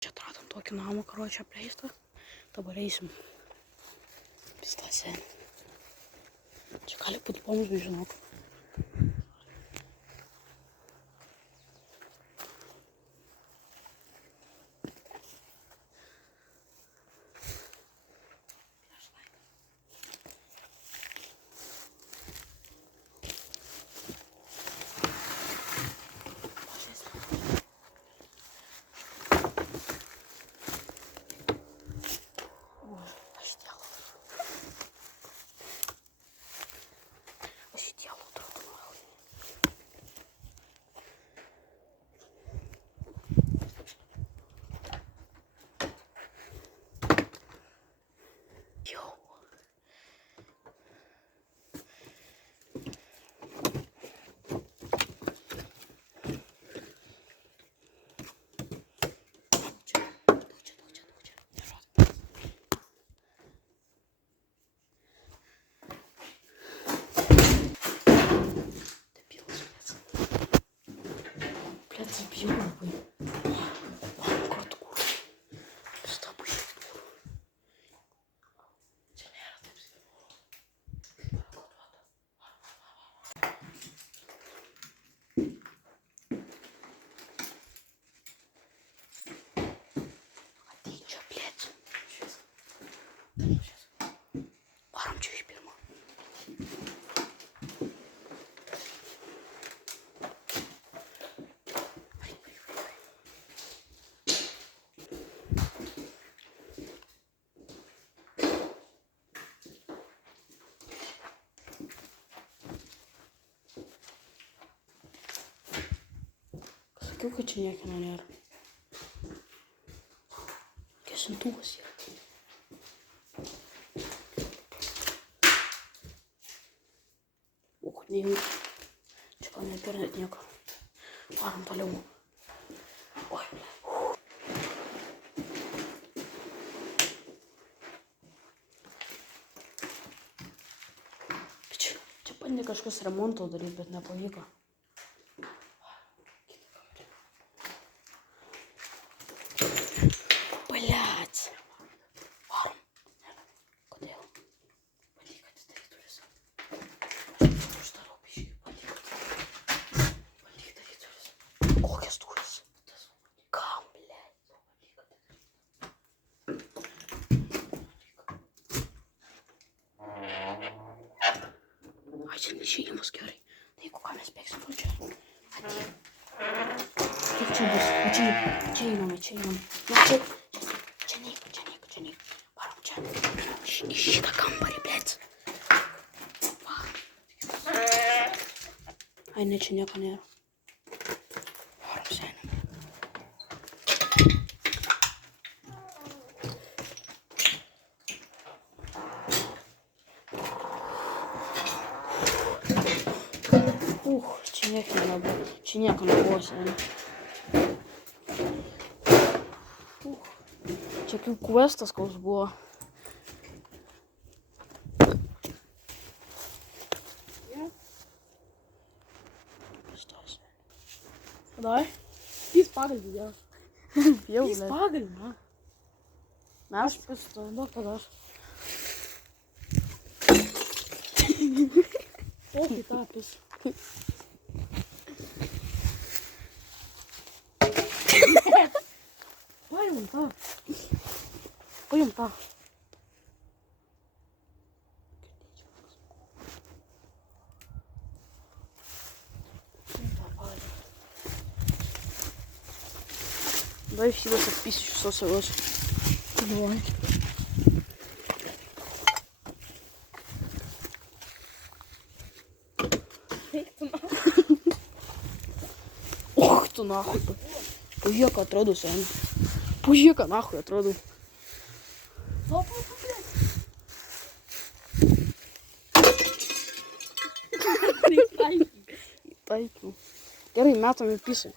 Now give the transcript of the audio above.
Čia atradom tokį namą, karočią apleistą. Dabar eisim. Pistase. Čia gali būti bomžai, žinok. Забил бы. Ладно, куру. С тобой куру. А ты чё, блядь? Сейчас. Варом чё и перма. Sakiau, kad čia niekieno nėra. Gesintuvas yra. O, kad neįjungia. Čia gal net ir net nieko. Varom toliau. Oi, ble. Čia bandė kažkas remonto daryti, bet nepavyko. Блядь. Варом. Kodėl? Bandyk atidaryt duris. Aš darau biškį. Bandyk daryt duris. Kokias duris? Kam, блядь? Ai, čia neišėjimas gerai. Tai jeigu ką mes bėgsim pro čia. Atėjim. Kaip čia bus? Čia einame. Na, čia neik. Varom čia. Į šitą kambarį, blėt. Ai, ne, čia nieko nėra. Varom seniam. Čia nieko nebuvo seniam. Čia kaip questas koks buvo. Давай. Пис пагаль, я. Пис пагаль, на. Наш просто, ну подашь. Ох, та пис. Пойдем та. Давай всего за 1600 согласен. Давай. Ох ты нахуй. Пуека отряду, Саня. Пуека нахуй отряду. Gerai, metam į pisą.